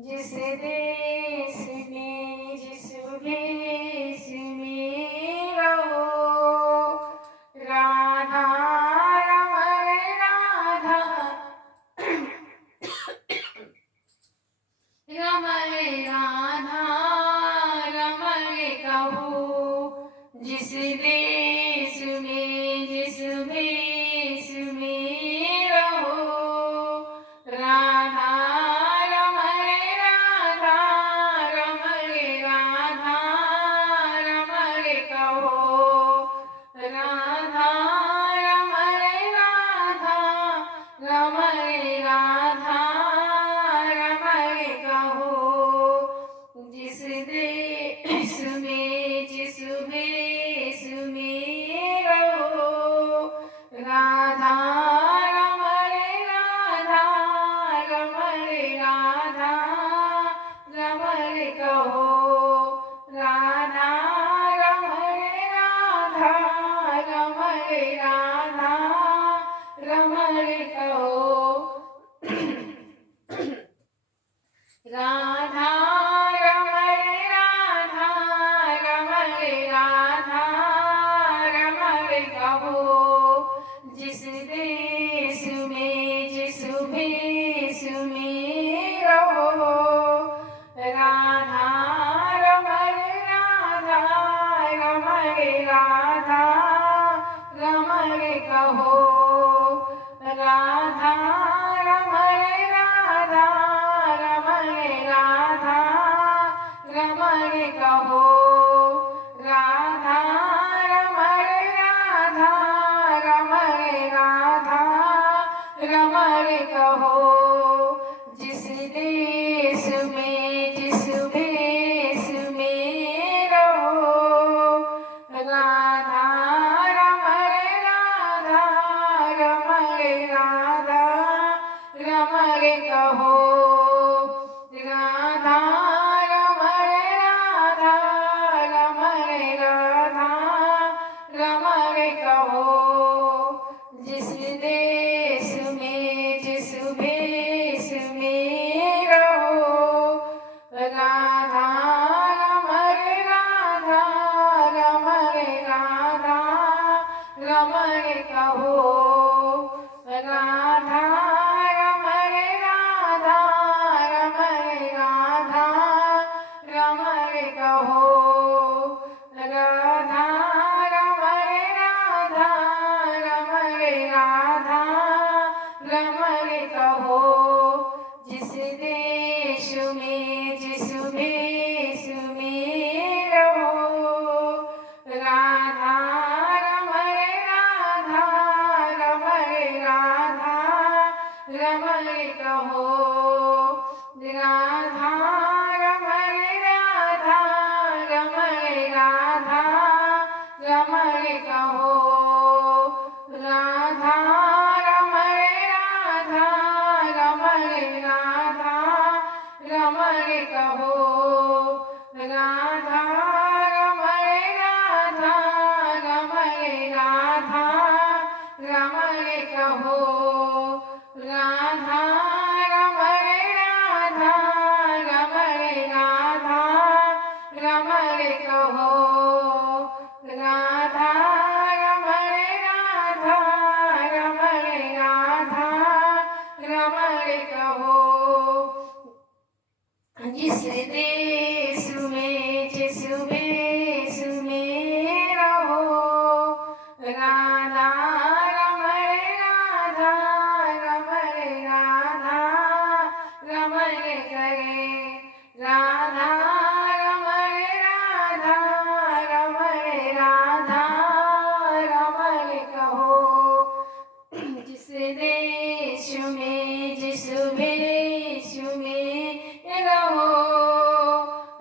जिस देश में जिस भेष में रहो, राधा रमण राधा रमण राधा रमण कहो। जिस देश में जिस भेष में रहो, राधा रमण राधा रमण राधा रमण कहो। राधा रमण राधा रमण राधा रमण कहो। जिस देश में जिस भेष में रहो, राधा रमण राधा रमण राधा रमण कहो। राधा रमण राधा रमण राधा रमण कहो। राधा रमण राधा रमण राधा रमण कहो। जिस देश में जिस भेष में रहो, राधा रमण राधा रमण राधा रमण कहो। राधा रमण राधा रमण राधा रमण कहो। राधा रमण राधा रमण राधा रमण कहो। जिस देश में जिस भेष में रहो, राधा रमण राधा रमण राधा रमण कहो। राधा रमण राधा रमण राधा रमण कहो। जिस देश में जिस भेष में रहो, राधा रमण राधा रमण राधा रमण कहो। राधा रमण राधा रमण राधा रमण कहो। राधा रमण राधा रमण राधा रमण कहो। जिस देश में जिस भेष में रहो, राधा रमण राधा रमण राधा रमण कहो। राधा रमण राधा रमण राधा रमण कहो। राधा रमण राधा रमण राधा रमण कहो। राधा रमण राधा रमण राधा रमण कहो। राधा रमण राधा रमण राधा रमण कहो। राधा रमण राधा रमण राधा रमण कहो। जिस देश में जिस भेष में रहो, राधा रमण राधा रमण राधा रमण करे। राधा रमण राधा रमण राधा रमण कहो। जिस देश में जिस भेष में रहो,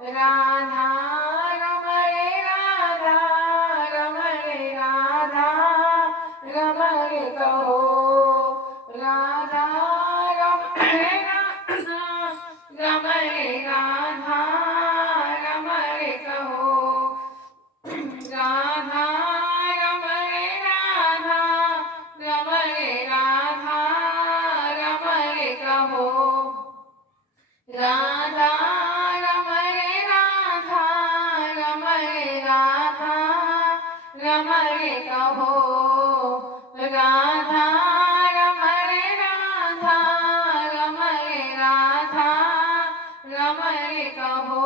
राधा रमण राधा रमण राधा रमण कहो। राधा रमण राधा रमण राधा रमण कहो। राधा रमण राधा रमण राधा रमण कहो। राधा रम रे कहो,